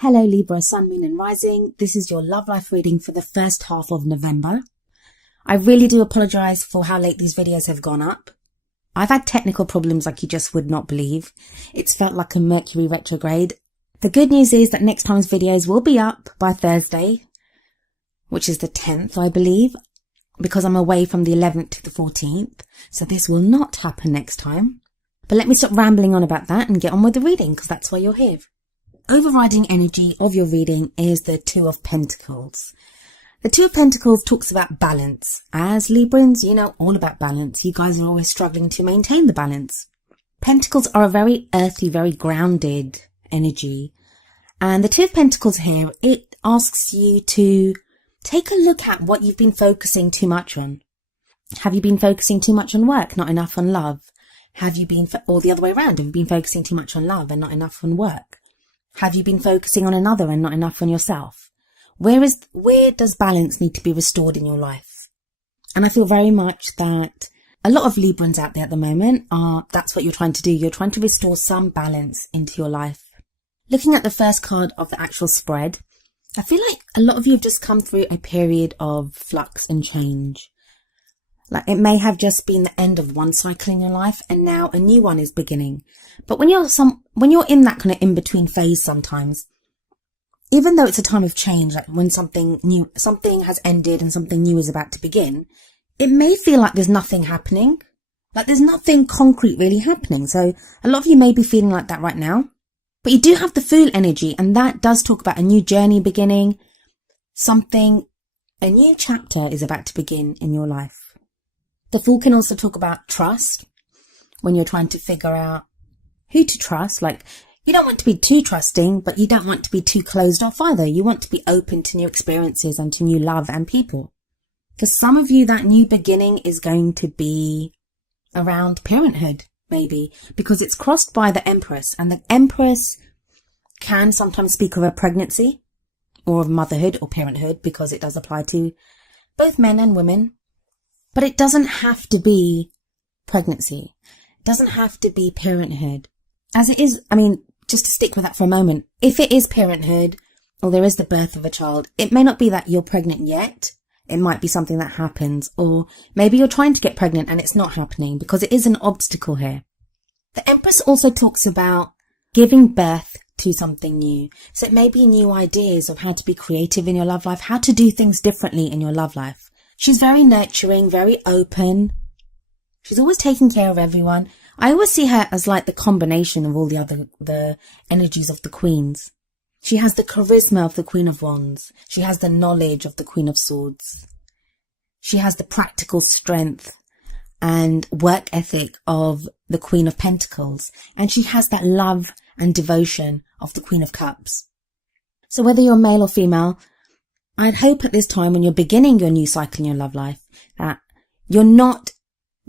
Hello Libra, Sun, Moon and Rising. This is your love life reading for the first half of November. I really do apologise for how late these videos have gone up. I've had technical problems like you just would not believe. It's felt like a Mercury retrograde. The good news is that next time's videos will be up by Thursday, which is the 10th, I believe, because I'm away from the 11th to the 14th. So this will not happen next time. But let me stop rambling on about that and get on with the reading, because that's why you're here. Overriding energy of your reading is the Two of Pentacles. The Two of Pentacles talks about balance. As Librans, you know all about balance. You guys are always struggling to maintain the balance. Pentacles are a very earthy, very grounded energy. And the Two of Pentacles here, it asks you to take a look at what you've been focusing too much on. Have you been focusing too much on work, not enough on love? Have you been, or the other way around, have you been focusing too much on love and not enough on work? Have you been focusing on another and not enough on yourself? Where does balance need to be restored in your life? And I feel very much that a lot of Librans out there at the moment that's what you're trying to do. You're trying to restore some balance into your life. Looking at the first card of the actual spread, I feel like a lot of you have just come through a period of flux and change. Like it may have just been the end of one cycle in your life and now a new one is beginning. But when you're in that kind of in-between phase sometimes, even though it's a time of change, like when something has ended and something new is about to begin, it may feel like there's nothing happening. Like there's nothing concrete really happening. So a lot of you may be feeling like that right now. But you do have the Fool energy, and that does talk about a new journey beginning. A new chapter is about to begin in your life. The Fool can also talk about trust, when you're trying to figure out who to trust. Like, you don't want to be too trusting, but you don't want to be too closed off either. You want to be open to new experiences and to new love and people. For some of you, that new beginning is going to be around parenthood, maybe, because it's crossed by the Empress, and the Empress can sometimes speak of a pregnancy or of motherhood or parenthood, because it does apply to both men and women. But it doesn't have to be pregnancy. It doesn't have to be parenthood. As it is, I mean, just to stick with that for a moment, if it is parenthood or there is the birth of a child, it may not be that you're pregnant yet. It might be something that happens, or maybe you're trying to get pregnant and it's not happening because it is an obstacle here. The Empress also talks about giving birth to something new. So it may be new ideas of how to be creative in your love life, how to do things differently in your love life. She's very nurturing, very open. She's always taking care of everyone. I always see her as like the combination of all the energies of the queens. She has the charisma of the Queen of Wands. She has the knowledge of the Queen of Swords. She has the practical strength and work ethic of the Queen of Pentacles. And she has that love and devotion of the Queen of Cups. So whether you're male or female, I'd hope at this time when you're beginning your new cycle in your love life that you're not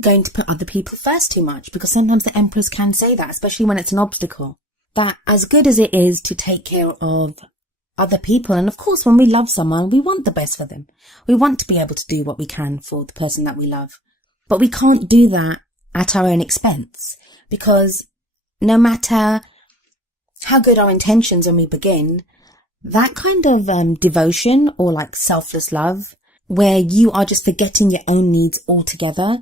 going to put other people first too much, because sometimes the Empress can say that, especially when it's an obstacle. That as good as it is to take care of other people, and of course when we love someone, we want the best for them. We want to be able to do what we can for the person that we love. But we can't do that at our own expense, because no matter how good our intentions when we begin, that kind of devotion or like selfless love, where you are just forgetting your own needs altogether,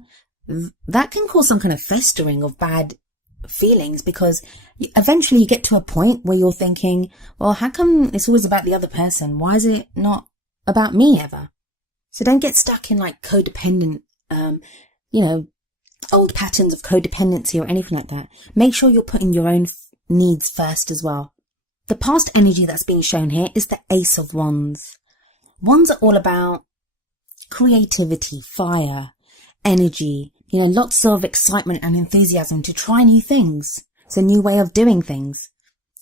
that can cause some kind of festering of bad feelings, because eventually you get to a point where you're thinking, well, how come it's always about the other person? Why is it not about me ever? So don't get stuck in like codependent, old patterns of codependency or anything like that. Make sure you're putting your own needs first as well. The past energy that's being shown here is the Ace of Wands. Wands are all about creativity, fire, energy, lots of excitement and enthusiasm to try new things. It's a new way of doing things.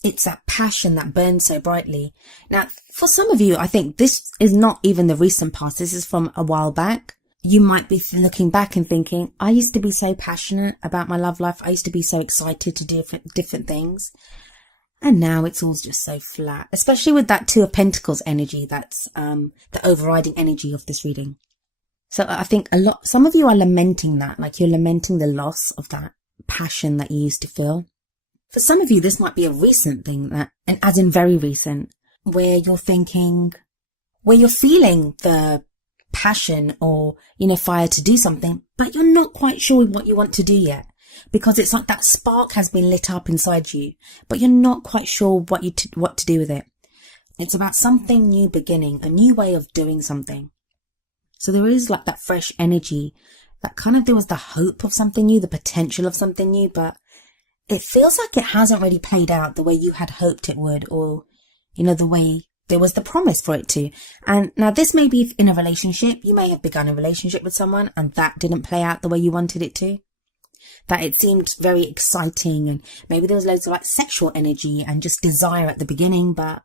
It's that passion that burns so brightly. Now, for some of you, I think this is not even the recent past. This is from a while back. You might be looking back and thinking, I used to be so passionate about my love life. I used to be so excited to do different things. And now it's all just so flat, especially with that Two of Pentacles energy. That's the overriding energy of this reading. So I think some of you are lamenting that, like you're lamenting the loss of that passion that you used to feel. For some of you, this might be a recent thing, and as in very recent. where you're thinking, where you're feeling the passion or, fire to do something, but you're not quite sure what you want to do yet. Because it's like that spark has been lit up inside you, but you're not quite sure what to do with it. It's about something new beginning, a new way of doing something. So there is like that fresh energy, that kind of, there was the hope of something new, the potential of something new, but it feels like it hasn't really played out the way you had hoped it would, or, the way there was the promise for it to. And now this may be in a relationship. You may have begun a relationship with someone and that didn't play out the way you wanted it to. That it seemed very exciting and maybe there was loads of like sexual energy and just desire at the beginning, but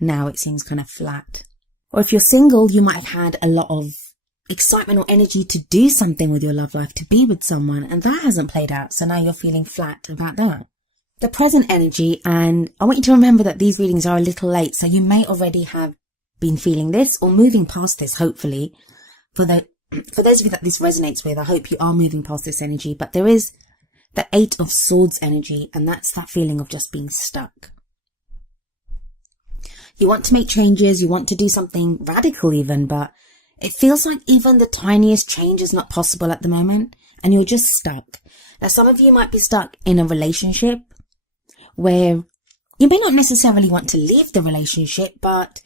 now it seems kind of flat. Or if you're single, you might have had a lot of excitement or energy to do something with your love life, to be with someone, and that hasn't played out. So now you're feeling flat about that. The present energy, and I want you to remember that these readings are a little late, so you may already have been feeling this or moving past this, hopefully. For those of you that this resonates with, I hope you are moving past this energy, but there is the 8 of Swords energy, and that's that feeling of just being stuck. You want to make changes, you want to do something radical even, but it feels like even the tiniest change is not possible at the moment, and you're just stuck. Now, some of you might be stuck in a relationship where you may not necessarily want to leave the relationship, but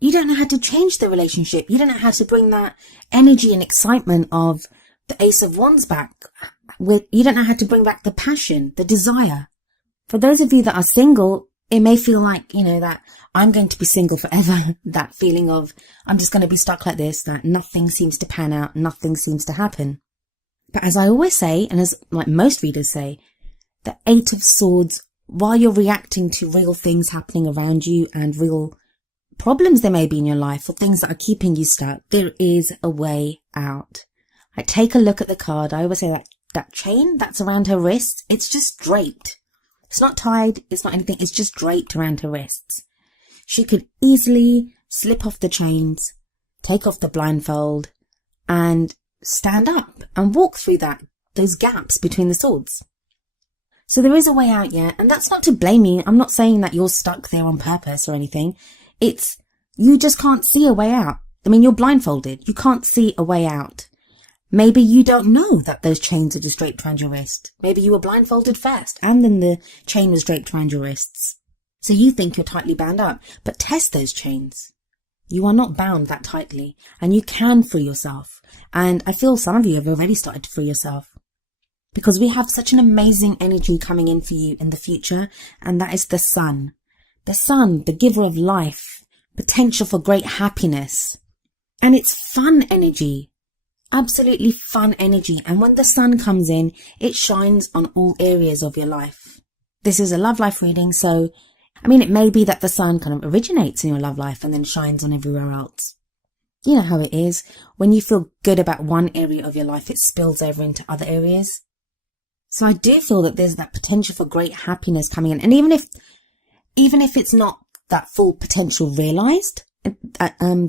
you don't know how to change the relationship. You don't know how to bring that energy and excitement of the Ace of Wands back. You don't know how to bring back the passion, the desire. For those of you that are single, it may feel like, that I'm going to be single forever. That feeling of I'm just going to be stuck like this, that nothing seems to pan out, nothing seems to happen. But as I always say, and as like most readers say, the 8 of Swords, while you're reacting to real things happening around you and real problems there may be in your life or things that are keeping you stuck, there is a way out. Like, take a look at the card. I always say that chain that's around her wrists, it's just draped. It's not tied, it's not anything, it's just draped around her wrists. She could easily slip off the chains, take off the blindfold, and stand up and walk through those gaps between the swords. So there is a way out yet, and that's not to blame you. I'm not saying that you're stuck there on purpose or anything. It's, you just can't see a way out. I mean, you're blindfolded. You can't see a way out. Maybe you don't know that those chains are just draped around your wrist. Maybe you were blindfolded first, and then the chain was draped around your wrists. So you think you're tightly bound up, but test those chains. You are not bound that tightly, and you can free yourself. And I feel some of you have already started to free yourself, because we have such an amazing energy coming in for you in the future, and that is the sun. The sun, the giver of life, potential for great happiness. And it's fun energy. Absolutely fun energy. And when the sun comes in, it shines on all areas of your life. This is a love life reading, so it may be that the sun kind of originates in your love life and then shines on everywhere else. You know how it is. When you feel good about one area of your life, it spills over into other areas. So I do feel that there's that potential for great happiness coming in. And even if it's not that full potential realized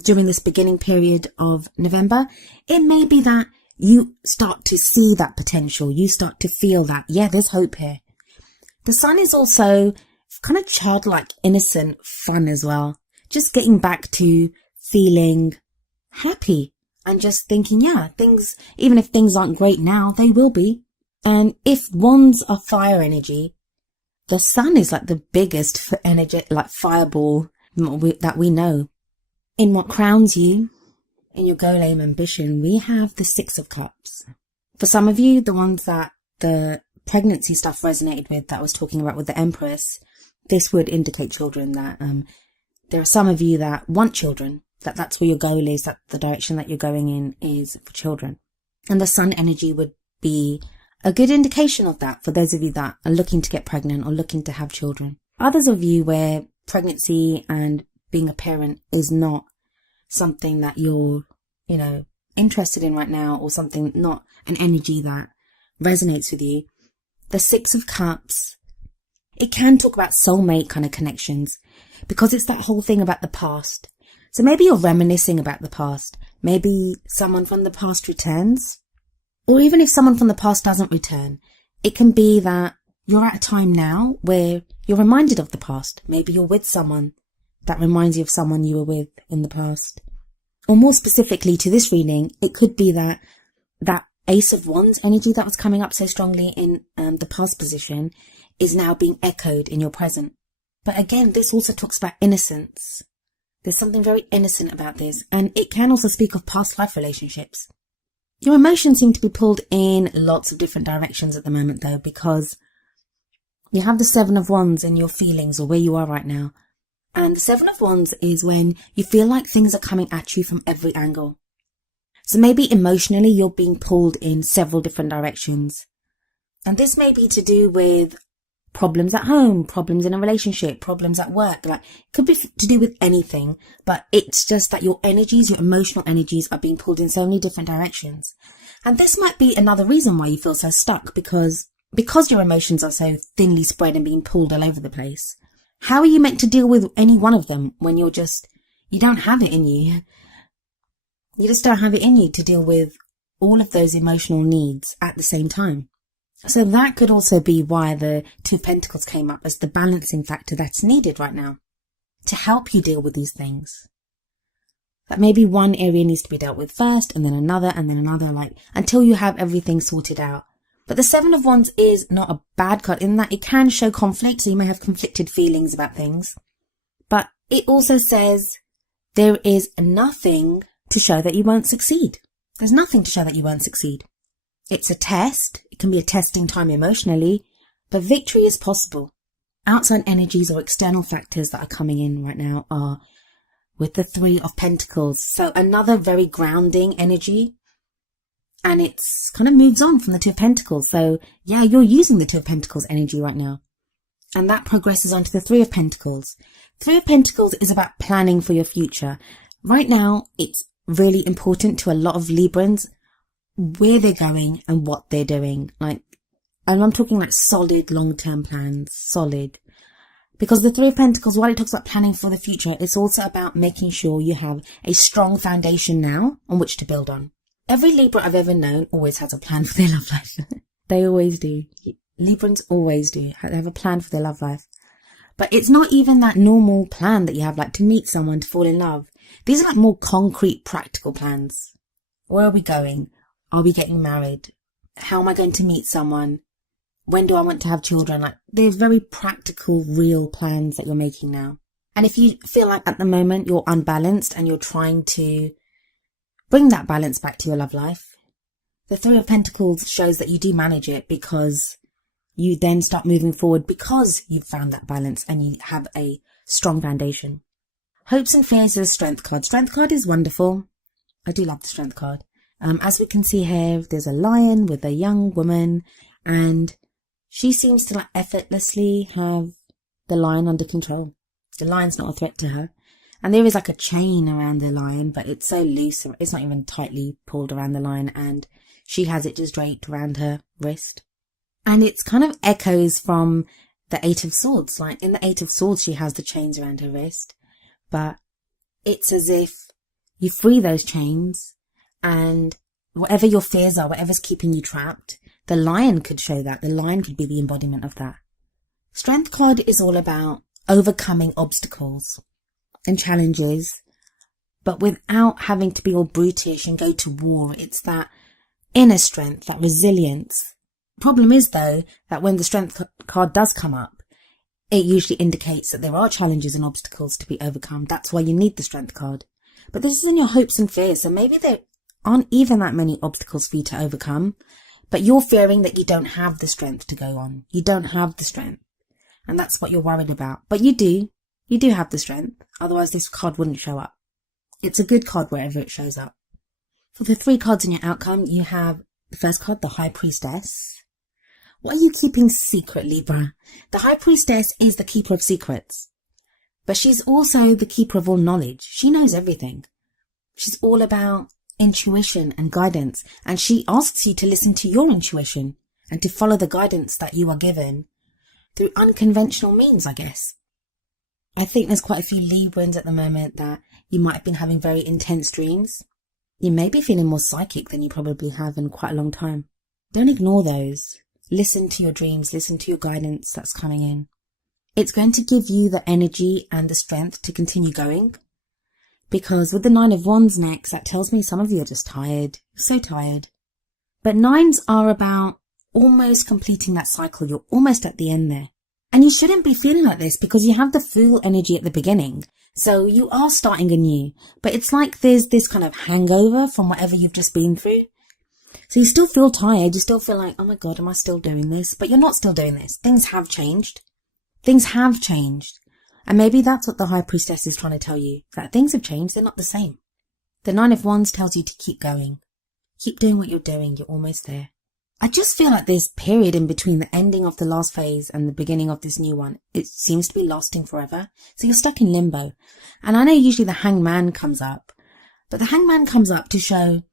during this beginning period of November, it may be that you start to see that potential. You start to feel that, yeah, there's hope here. The sun is also kind of childlike, innocent fun as well. Just getting back to feeling happy and just thinking, yeah, even if things aren't great now, they will be. And if wands are fire energy, the sun is like the biggest energy, like fireball that we know. In what crowns you, in your goal, aim, ambition, we have the 6 of Cups. For some of you, the ones that the pregnancy stuff resonated with, that I was talking about with the Empress, this would indicate children, that there are some of you that want children, that's where your goal is, that the direction that you're going in is for children. And the sun energy would be a good indication of that for those of you that are looking to get pregnant or looking to have children. Others of you where pregnancy and being a parent is not something that you're, interested in right now, or something, not an energy that resonates with you. The 6 of Cups, it can talk about soulmate kind of connections, because it's that whole thing about the past. So maybe you're reminiscing about the past. Maybe someone from the past returns. Or even if someone from the past doesn't return, it can be that you're at a time now where you're reminded of the past. Maybe you're with someone that reminds you of someone you were with in the past. Or more specifically to this reading, it could be that Ace of Wands energy that was coming up so strongly in the past position is now being echoed in your present. But again, this also talks about innocence. There's something very innocent about this, and it can also speak of past life relationships. Your emotions seem to be pulled in lots of different directions at the moment though, because you have the Seven of Wands in your feelings or where you are right now. And the Seven of Wands is when you feel like things are coming at you from every angle. So maybe emotionally you're being pulled in several different directions. And this may be to do with problems at home, problems in a relationship, problems at work. Like, it could be to do with anything, but it's just that your energies, your emotional energies are being pulled in so many different directions. And this might be another reason why you feel so stuck, because your emotions are so thinly spread and being pulled all over the place. How are you meant to deal with any one of them when you don't have it in you? You just don't have it in you to deal with all of those emotional needs at the same time. So that could also be why the Two of Pentacles came up as the balancing factor that's needed right now to help you deal with these things. That maybe one area needs to be dealt with first, and then another, like until you have everything sorted out. But the Seven of Wands is not a bad card in that it can show conflict, so you may have conflicted feelings about things. But it also says there is nothing to show that you won't succeed. There's nothing to show that you won't succeed. It's a test. It can be a testing time emotionally, but victory is possible. Outside energies or external factors that are coming in right now are with the Three of Pentacles. So another very grounding energy. And it's kind of moves on from the Two of Pentacles. So yeah, you're using the Two of Pentacles energy right now. And that progresses on to the Three of Pentacles. Three of Pentacles is about planning for your future. Right now, it's really important to a lot of Librans where they're going and what they're doing. And I'm talking like solid long-term plans, solid. Because the Three of Pentacles, while it talks about planning for the future, it's also about making sure you have a strong foundation now on which to build on. Every Libra I've ever known always has a plan for their love life. They always do. Librans always do. They have a plan for their love life. But it's not even that normal plan that you have, like to meet someone, to fall in love. These are like more concrete, practical plans. Where are we going? Are we getting married? How am I going to meet someone? When do I want to have children? Like, they're very practical, real plans that you're making now. And if you feel like at the moment you're unbalanced and you're trying to bring that balance back to your love life, the Three of Pentacles shows that you do manage it, because you then start moving forward because you've found that balance and you have a strong foundation. Hopes and fears is a Strength card. Strength card is wonderful. I do love the Strength card. As we can see here, there's a lion with a young woman, and she seems to like effortlessly have the lion under control. The lion's not a threat to her. And there is like a chain around the lion, but it's so loose. It's not even tightly pulled around the lion, and she has it just draped around her wrist. And it's kind of echoes from the Eight of Swords. Like in the Eight of Swords, she has the chains around her wrist, but it's as if you free those chains, and whatever your fears are, whatever's keeping you trapped, the lion could show that. The lion could be the embodiment of that. Strength card is all about overcoming obstacles and challenges, but without having to be all brutish and go to war. It's that inner strength, that resilience. Problem is though, that when the Strength card does come up, it usually indicates that there are challenges and obstacles to be overcome. That's why you need the Strength card. But this is in your hopes and fears, so maybe there aren't even that many obstacles for you to overcome, but you're fearing that you don't have the strength to go on. You don't have the strength, and that's what you're worried about. But you do have the strength, otherwise this card wouldn't show up. It's a good card wherever it shows up. For the 3 cards in your outcome, you have the first card, the High Priestess. What are you keeping secret, Libra? The High Priestess is the keeper of secrets, but she's also the keeper of all knowledge. She knows everything. She's all about intuition and guidance, and she asks you to listen to your intuition and to follow the guidance that you are given through unconventional means, I guess. I think there's quite a few Librans at the moment that you might have been having very intense dreams. You may be feeling more psychic than you probably have in quite a long time. Don't ignore those. Listen to your dreams, listen to your guidance that's coming in. it's going to give you the energy and the strength to continue going. Because with the Nine of Wands next, that tells me some of you are just tired. You're so tired. But nines are about almost completing that cycle. You're almost at the end there. And you shouldn't be feeling like this because you have the Fool energy at the beginning. So you are starting anew. But it's like there's this kind of hangover from whatever you've just been through. So you still feel tired. You still feel like, oh my God, am I still doing this? But you're not still doing this. Things have changed. Things have changed. And maybe that's what the High Priestess is trying to tell you. That things have changed. They're not the same. The Nine of Wands tells you to keep going. Keep doing what you're doing. You're almost there. I just feel like this period in between the ending of the last phase and the beginning of this new one, it seems to be lasting forever. So you're stuck in limbo. And I know usually the Hangman comes up, but the Hangman comes up to show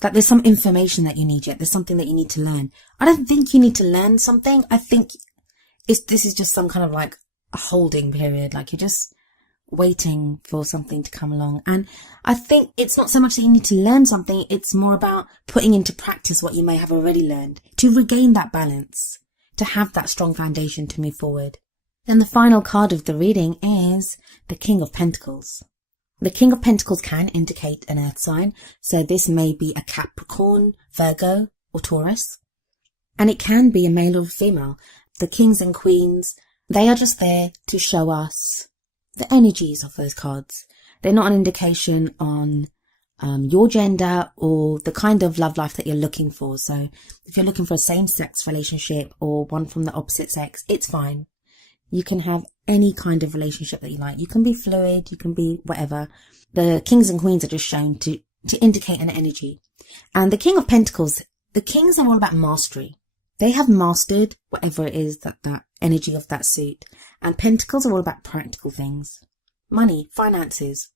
that there's some information that you need yet. There's something that you need to learn. I don't think you need to learn something. I think this is just some kind of like a holding period. Like you're just waiting for something to come along. And I think it's not so much that you need to learn something. It's more about putting into practice what you may have already learned to regain that balance, to have that strong foundation to move forward. Then the final card of the reading is the King of Pentacles. The King of Pentacles can indicate an earth sign. So this may be a Capricorn, Virgo, or Taurus. And it can be a male or a female. The kings and queens, they are just there to show us the energies of those cards. They're not an indication on your gender or the kind of love life that you're looking for. So if you're looking for a same-sex relationship or one from the opposite sex, it's fine. You can have any kind of relationship that you like. You can be fluid, you can be whatever. The kings and queens are just shown to indicate an energy. And the King of Pentacles, the kings are all about mastery. They have mastered whatever it is that energy of that suit. And pentacles are all about practical things. Money, finances,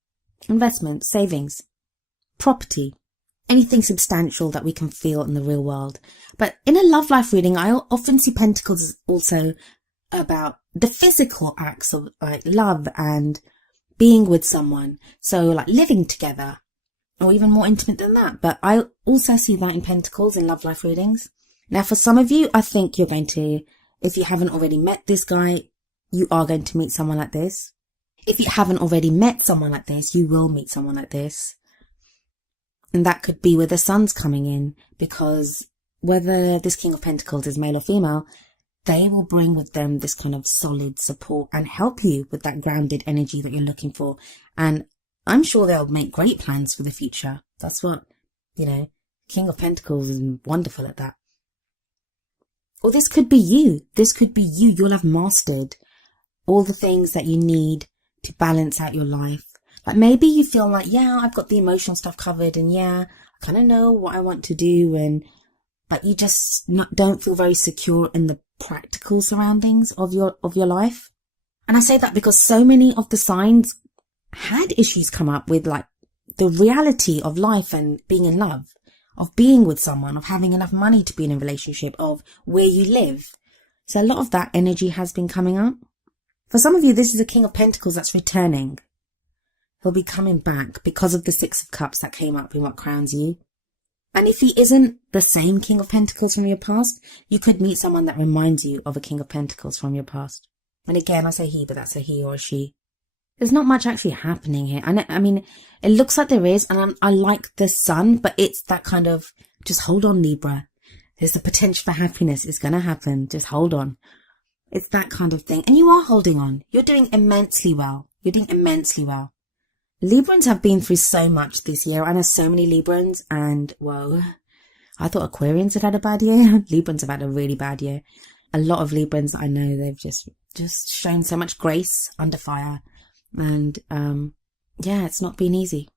investments, savings, property, anything substantial that we can feel in the real world. But in a love life reading, I often see pentacles as also about the physical acts of like love and being with someone. So like living together or even more intimate than that. But I also see that in pentacles in love life readings. Now, for some of you, I think you're going to, if you haven't already met this guy, you are going to meet someone like this. If you haven't already met someone like this, you will meet someone like this. And that could be where the sun's coming in, because whether this King of Pentacles is male or female, they will bring with them this kind of solid support and help you with that grounded energy that you're looking for. And I'm sure they'll make great plans for the future. That's what, King of Pentacles is wonderful at that. Or this could be you. This could be you. You'll have mastered all the things that you need to balance out your life. Like maybe you feel like, yeah, I've got the emotional stuff covered and yeah, I kind of know what I want to do, but you just don't feel very secure in the practical surroundings of your life. And I say that because so many of the signs had issues come up with like the reality of life and being in love, of being with someone, of having enough money to be in a relationship, of where you live. So a lot of that energy has been coming up. For some of you, this is a King of Pentacles that's returning. He'll be coming back because of the Six of Cups that came up in what crowns you. And if he isn't the same King of Pentacles from your past, you could meet someone that reminds you of a King of Pentacles from your past. And again, I say he, but that's a he or a she. There's not much actually happening here. I mean, it looks like there is, and I like the sun, but it's that kind of, just hold on, Libra. There's the potential for happiness. It's going to happen. Just hold on. It's that kind of thing. And you are holding on. You're doing immensely well. You're doing immensely well. Librans have been through so much this year. I know so many Librans, and whoa, I thought Aquarians had a bad year. Librans have had a really bad year. A lot of Librans I know, they've just shown so much grace under fire. And yeah, it's not been easy.